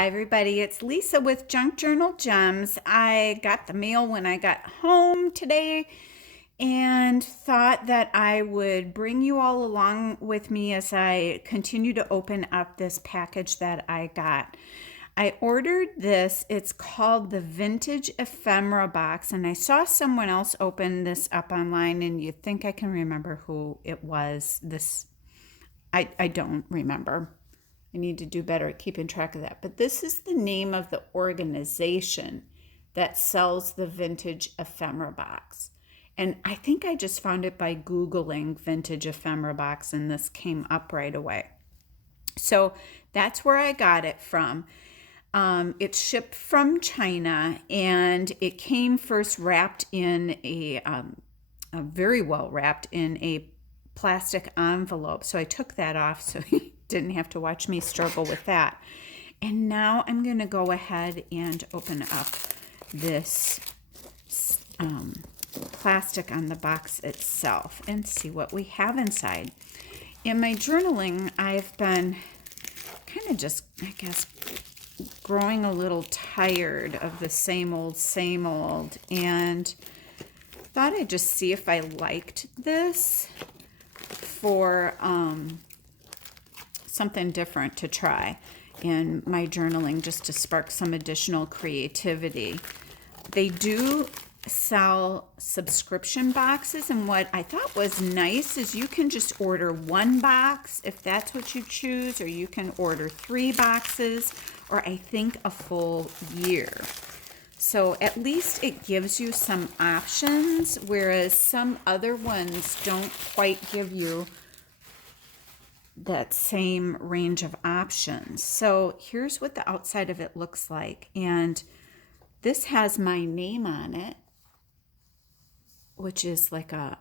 Hi, everybody. It's Lisa with Junk Journal Gems. I got the mail when I got home today and thought that I would bring you all along with me as I continue to open up this package that I got. I ordered this. It's called the Vintage Ephemera box, and I saw someone else open this up online, and you think I can remember who it was. I don't remember. I need to do better at keeping track of that. But this is the name of the organization that sells the vintage ephemera box. And I think I just found it by Googling vintage ephemera box, and this came up right away. So that's where I got it from. It's shipped from China, and it came first wrapped in a very well wrapped in a plastic envelope. So I took that off so you didn't have to watch me struggle with that. And now I'm going to go ahead and open up this plastic on the box itself and see what we have inside. In my journaling, I've been kind of just, I guess, growing a little tired of the same old, and thought I'd just see if I liked this for something different to try in my journaling, just to spark some additional creativity. They do sell subscription boxes, and what I thought was nice is you can just order one box if that's what you choose, or you can order 3 boxes, or I think a full year. So at least it gives you some options, whereas some other ones don't quite give you that same range of options. So here's what the outside of it looks like. And this has my name on it, which is like a,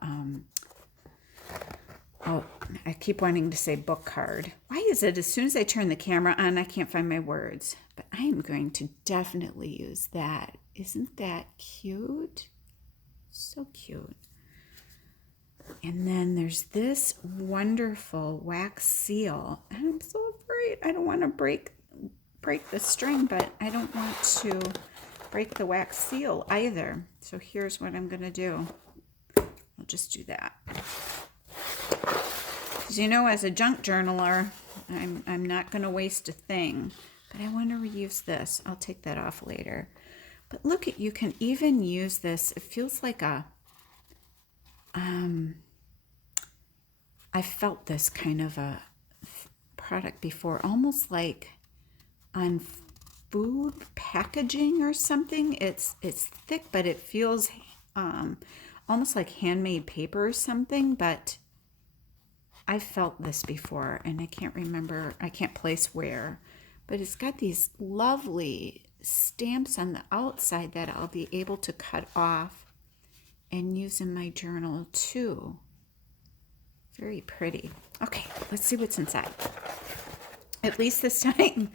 oh, I keep wanting to say book card. Why is it as soon as I turn the camera on, I can't find my words? But I am going to definitely use that. Isn't that cute? So cute. And then there's this wonderful wax seal. And I'm so afraid. I don't want to break the string, but I don't want to break the wax seal either. So here's what I'm going to do. I'll just do that. Because you know, as a junk journaler, I'm not going to waste a thing. But I want to reuse this. I'll take that off later. But look, you can even use this. It feels like a, I felt this kind of a product before, almost like on food packaging or something. It's thick, but it feels almost like handmade paper or something. But I felt this before, and I can't remember, I can't place where. But it's got these lovely stamps on the outside that I'll be able to cut off and use in my journal too. Very pretty. Okay, let's see what's inside. At least this time,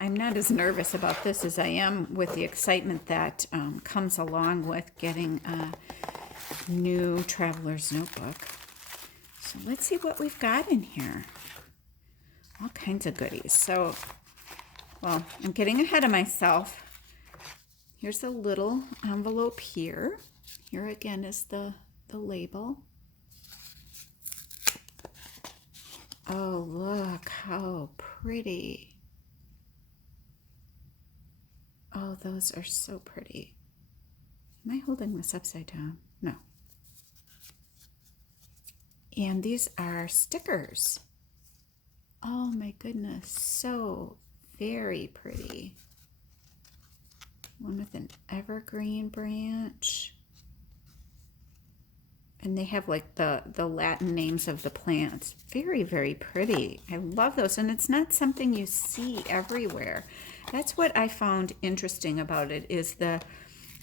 I'm not as nervous about this as I am with the excitement that comes along with getting a new traveler's notebook. So let's see what we've got in here. All kinds of goodies. So, well, I'm getting ahead of myself. Here's a little envelope here. Here again is the label. Oh, look how pretty. Oh, those are so pretty. Am I holding this upside down? No. And these are stickers. Oh my goodness, so very pretty. One with an evergreen branch. And they have like the Latin names of the plants. Very, very pretty. I love those. And it's not something you see everywhere. That's what I found interesting about it, is the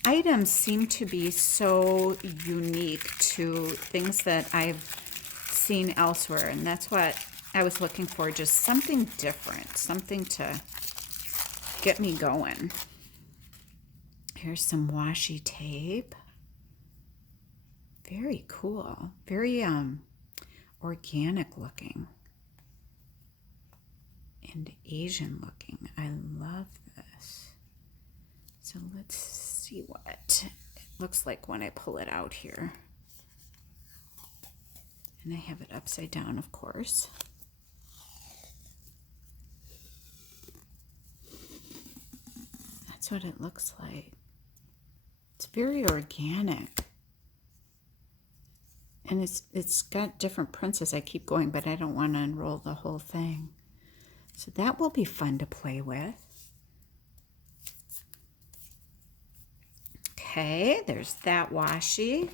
items seem to be so unique to things that I've seen elsewhere. And that's what I was looking for, just something different, something to get me going. Here's some washi tape. Very cool. Very organic looking. and Asian looking. I love this. So let's see what it looks like when I pull it out here. And I have it upside down, of course. That's what it looks like. It's very organic. And it's got different prints as I keep going, but I don't want to unroll the whole thing. So that will be fun to play with. Okay, there's that washi.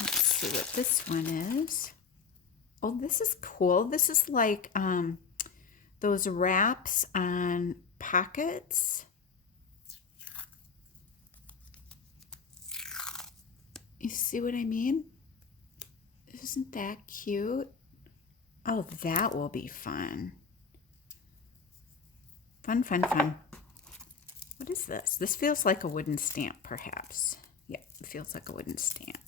Let's see what this one is. Oh, this is cool. This is like those wraps on pockets. You see what I mean? Isn't that cute? Oh, that will be fun. Fun, fun, fun. What is this? This feels like a wooden stamp, perhaps. Yeah, it feels like a wooden stamp.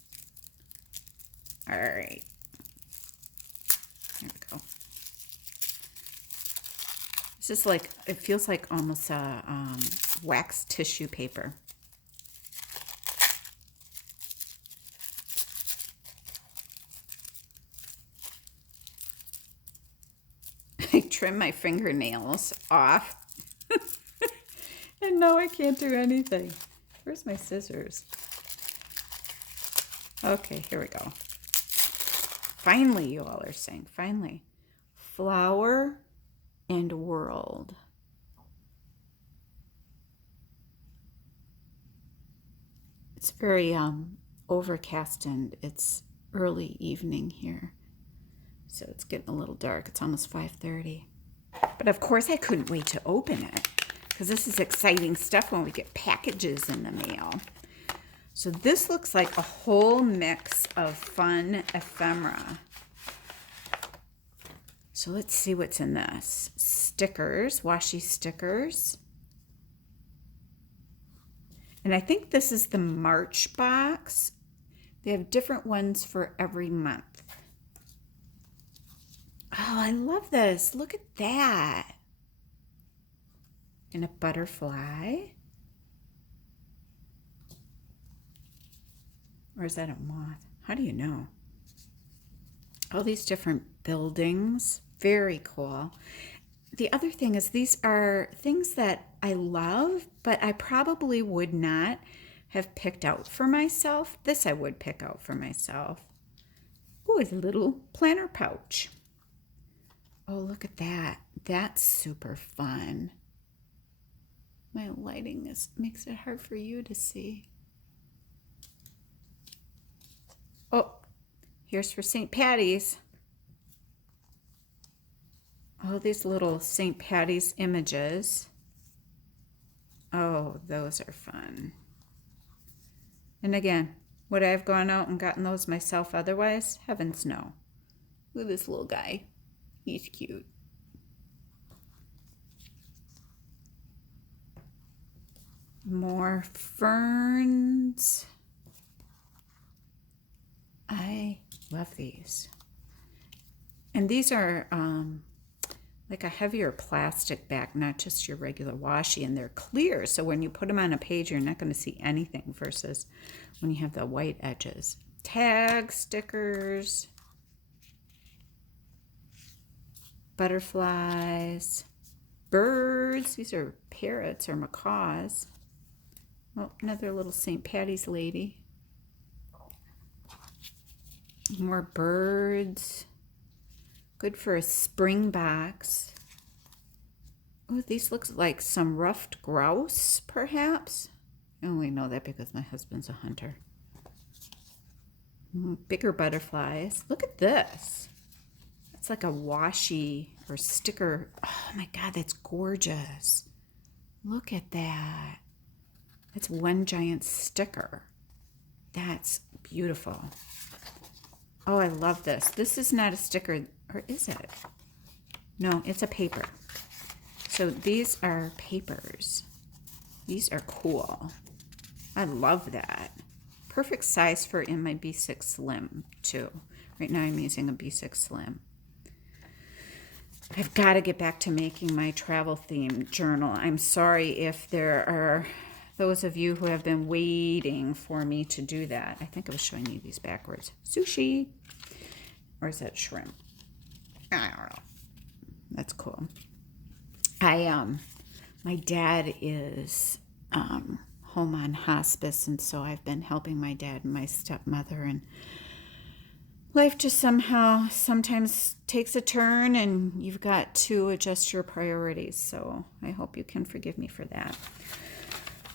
All right. Here we go. This is like, it feels like almost a wax tissue paper. I trimmed my fingernails off. And now I can't do anything. Where's my scissors? Okay, here we go. Finally, you all are saying, finally. Flower and world. It's very overcast and it's early evening here. So it's getting a little dark. It's almost 5:30. But of course I couldn't wait to open it because this is exciting stuff when we get packages in the mail. So this looks like a whole mix of fun ephemera. So let's see what's in this. Stickers, washi stickers. And I think this is the March box. They have different ones for every month. Oh, I love this. Look at that. And a butterfly. Or is that a moth? How do you know? All these different buildings. Very cool. The other thing is these are things that I love, but I probably would not have picked out for myself. This I would pick out for myself. Oh, it's a little planner pouch. Oh, look at that. That's super fun. My lighting makes it hard for you to see. Oh, here's for St. Patty's. Oh, these little St. Patty's images. Oh, those are fun. And again, would I have gone out and gotten those myself otherwise? Heavens no. Look at this little guy. He's cute. More ferns. I love these. And these are like a heavier plastic back, not just your regular washi, and they're clear. So when you put them on a page, you're not going to see anything versus when you have the white edges. Tag stickers. Butterflies, birds. These are parrots or macaws. Oh, another little St. Patty's lady. More birds. Good for a spring box. Oh, these look like some ruffed grouse, perhaps. I only know that because my husband's a hunter. Bigger butterflies. Look at this. It's like a washi or sticker. Oh my God, that's gorgeous. Look at that. That's one giant sticker. That's beautiful. Oh, I love this. This is not a sticker, or is it? No, it's a paper. So these are papers. These are cool. I love that. Perfect size for in my B6 Slim too. Right now I'm using a B6 Slim. I've got to get back to making my travel themed journal. I'm sorry if there are those of you who have been waiting for me to do that. I think I was showing you these backwards. Sushi. Or is that shrimp? I don't know. That's cool. My dad is home on hospice, and so I've been helping my dad and my stepmother, and life just sometimes takes a turn, and you've got to adjust your priorities. So I hope you can forgive me for that.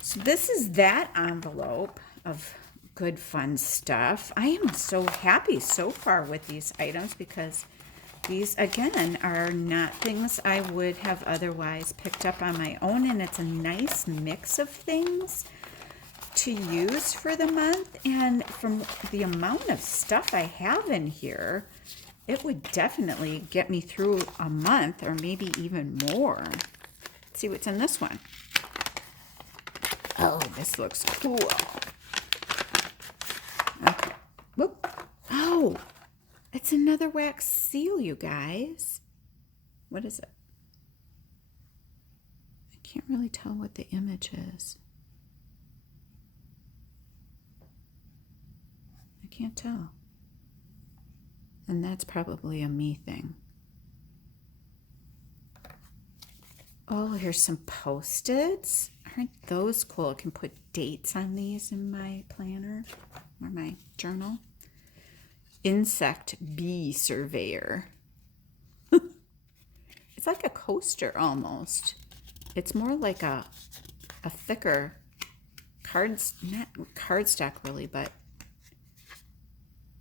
So this is that envelope of good fun stuff. I am so happy so far with these items because these, again, are not things I would have otherwise picked up on my own, and it's a nice mix of things to use for the month. And from the amount of stuff I have in here, it would definitely get me through a month or maybe even more. Let's see what's in this one. Oh, this looks cool. Okay. Whoop. Oh, it's another wax seal, you guys. What is it? I can't really tell what the image is. I can't tell. And that's probably a me thing. Oh, here's some Post-its. Aren't those cool? I can put dates on these in my planner or my journal. Insect bee surveyor. It's like a coaster almost. It's more like a thicker not cardstock really, but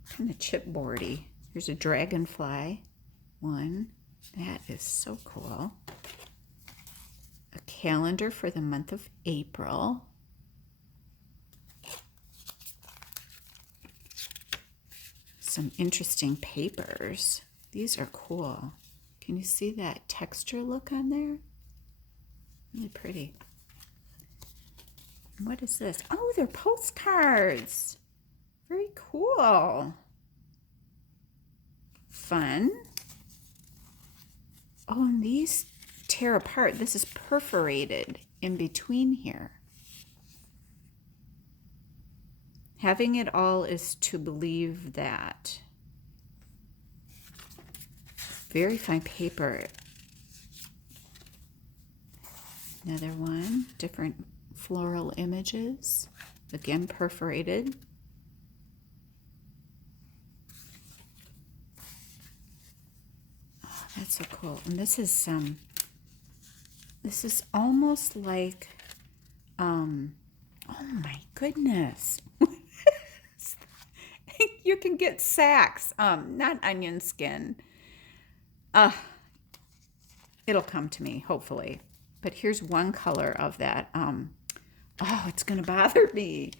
kind of chipboardy. Here's a dragonfly one. That is so cool. A calendar for the month of April. Some interesting papers. These are cool. Can you see that texture look on there? Really pretty. What is this? Oh, they're postcards. Very cool. Fun. Oh, and these tear apart. This is perforated in between here. Having it all is to believe that. Very fine paper. Another one. Different floral images. Again, perforated. Oh, that's so cool. And this is almost like, oh my goodness. You can get sacks, not onion skin. It'll come to me, hopefully. But here's one color of that. Oh, it's going to bother me.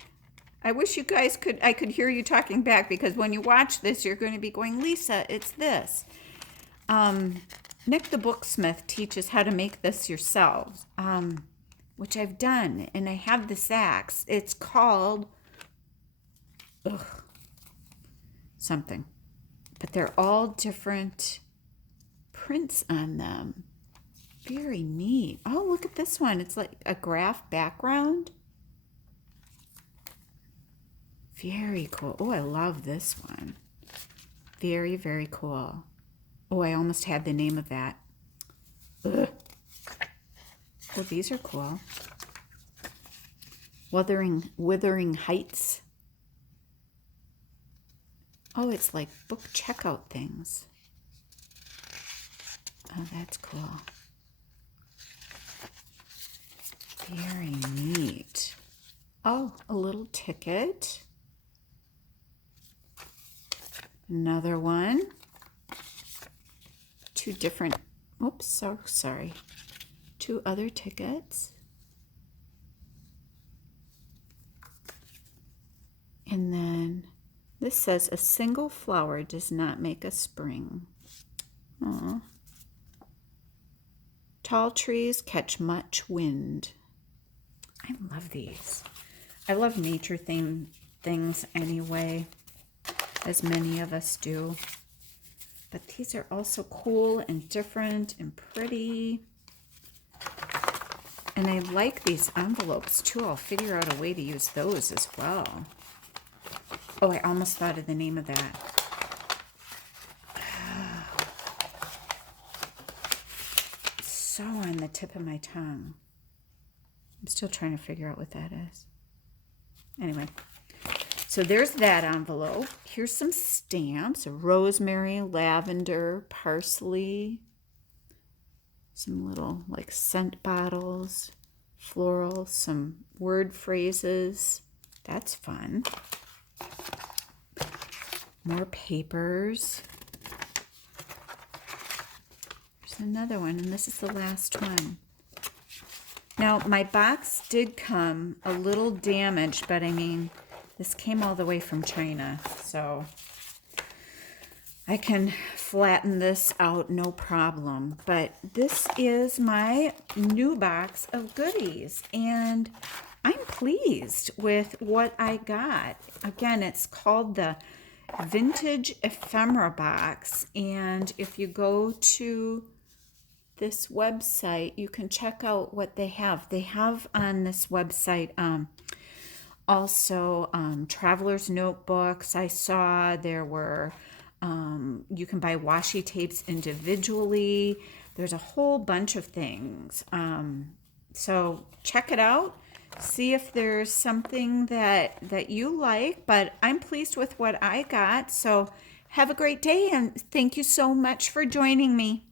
I wish you guys I could hear you talking back, because when you watch this, you're going to be going, Lisa, it's this. Nick the Booksmith teaches how to make this yourselves, which I've done, and I have the sacks. It's called something, but they're all different prints on them. Very neat. Oh, look at this one. It's like a graph background. Very cool. Oh, I love this one. Very, very cool. Oh, I almost had the name of that. Ugh. Oh, these are cool. Wuthering Heights. Oh, it's like book checkout things. Oh, that's cool. Very neat. Oh, a little ticket. Another one. Two different, oops, so sorry. Two other tickets. And then this says, a single flower does not make a spring. Aww. Tall trees catch much wind. I love these. I love nature themed things anyway, as many of us do. But these are also cool and different and pretty. And I like these envelopes too. I'll figure out a way to use those as well. Oh, I almost thought of the name of that. So on the tip of my tongue. I'm still trying to figure out what that is. Anyway, so there's that envelope. Here's some stamps: rosemary, lavender, parsley, some little like scent bottles, floral, some word phrases. That's fun. More papers. There's another one, and this is the last one. Now, my box did come a little damaged, but I mean, this came all the way from China, so I can flatten this out, no problem. But this is my new box of goodies, and I'm pleased with what I got. Again, it's called the Vintage Ephemera box, and if you go to this website, you can check out what they have. They have on this website also traveler's notebooks. I saw there were, you can buy washi tapes individually. There's a whole bunch of things. So check it out. See if there's something that you like, but I'm pleased with what I got. So have a great day, and thank you so much for joining me.